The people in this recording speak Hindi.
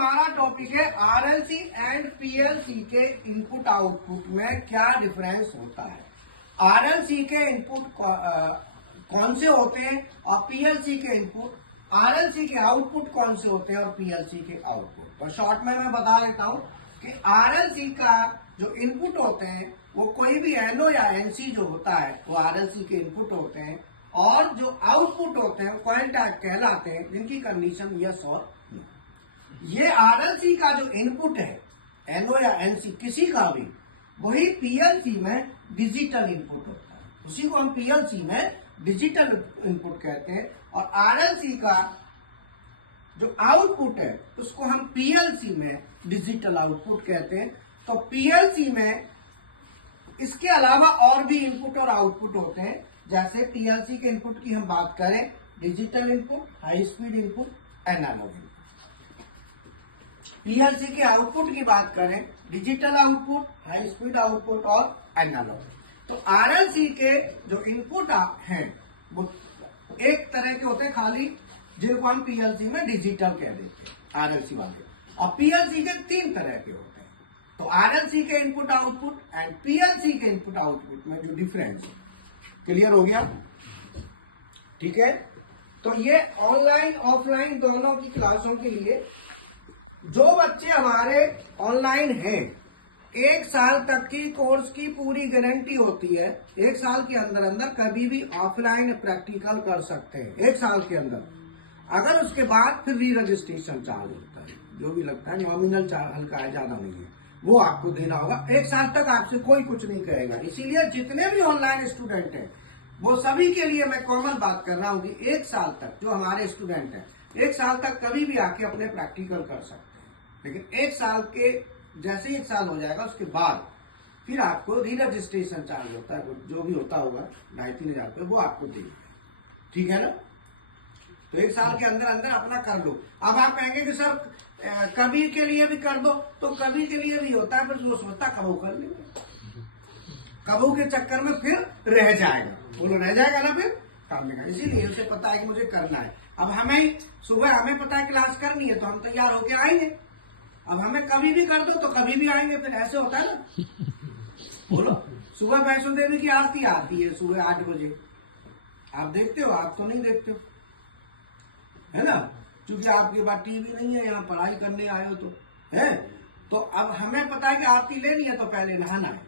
हमारा टॉपिक है आरएलसी एंड पीएलसी के इनपुट आउटपुट में क्या डिफरेंस होता है। आरएलसी के इनपुट कौन से होते हैं और पीएलसी के इनपुट, आरएलसी के आउटपुट कौन से होते हैं और पीएलसी के आउटपुट। तो शॉर्ट में मैं बता देता हूं कि आरएलसी का जो इनपुट होते हैं वो कोई भी एनओ या एनसी जो होता है वो आरएलसी के इनपुट होते हैं, और जो आउटपुट होते हैं कॉइल टाइप कहलाते हैं, जिनकी कंडीशन यस और नो। ये आरएलसी का जो इनपुट है एनओ या एनसी किसी का भी, वही पीएलसी में डिजिटल इनपुट होता है, उसी को हम पीएलसी में डिजिटल इनपुट कहते हैं। और आरएलसी का जो आउटपुट है उसको हम पीएलसी में डिजिटल आउटपुट कहते हैं। तो पीएलसी में इसके अलावा और भी इनपुट और आउटपुट होते हैं। जैसे पीएलसी के इनपुट की हम बात करें, digital input, high speed input, analogue input. PLC के आउटपुट की बात करें, digital output, high speed output और एनालॉग। तो आरएलसी के जो इनपुट हैं वो एक तरह के होते हैं खाली, जिनको हम पीएलसी में डिजिटल कह देते हैं आरएलसी वाले। और पीएलसी के 3 तरह के होते हैं। तो आरएलसी के इनपुट आउटपुट एंड पीएलसी के इनपुट आउटपुट में जो डिफरेंस है, क्लियर हो गया? ठीक है। तो ये ऑनलाइन ऑफलाइन दोनों की क्लासों के लिए जो बच्चे हमारे ऑनलाइन हैं, 1 साल तक की कोर्स की पूरी गारंटी होती है। 1 साल के अंदर अंदर कभी भी ऑफलाइन प्रैक्टिकल कर सकते हैं, 1 साल के अंदर। अगर उसके बाद फिर री रजिस्ट्रेशन चार्ज होता है, जो भी लगता है नॉमिनल चार्ज, हल्का है, ज्यादा नहीं है, वो आपको देना होगा। 1 साल तक आपसे कोई कुछ नहीं कहेगा। इसीलिए जितने भी ऑनलाइन स्टूडेंट हैं वो सभी के लिए मैं कॉमन बात कर रहा हूँ कि 1 साल तक जो हमारे स्टूडेंट हैं, 1 साल तक कभी भी आके अपने प्रैक्टिकल कर सकते हैं। लेकिन 1 साल के जैसे ही 1 साल हो जाएगा उसके बाद फिर आपको री रजिस्ट्रेशन चार्ज होता है, जो भी होता होगा 2,500-3,000 रुपये, वो आपको देंगे। ठीक है ना? तो 1 साल के अंदर अंदर अपना कर लो। अब आप कहेंगे कि सर कभी के लिए भी कर दो, तो कभी के लिए भी होता है, फिर वो सोचता कबू कर लेंगे, कबू के चक्कर में फिर रह जाएगा, बोलो रह जाएगा ना फिर करने का। इसीलिए उसे पता है कि मुझे करना है। अब हमें सुबह हमें पता है क्लास करनी है तो हम तैयार होके आएंगे। अब हमें कभी भी कर दो तो कभी भी आएंगे, फिर ऐसे होता है ना। बोलो, सुबह वैष्णो देवी की आरती आती है सुबह 8 बजे, आप देखते हो? आप तो नहीं देखते हो, है ना, क्योंकि आपके पास टीवी नहीं है, यहाँ पढ़ाई करने आए हो तो है। तो अब हमें पता है कि आरती लेनी है तो पहले नहाना है।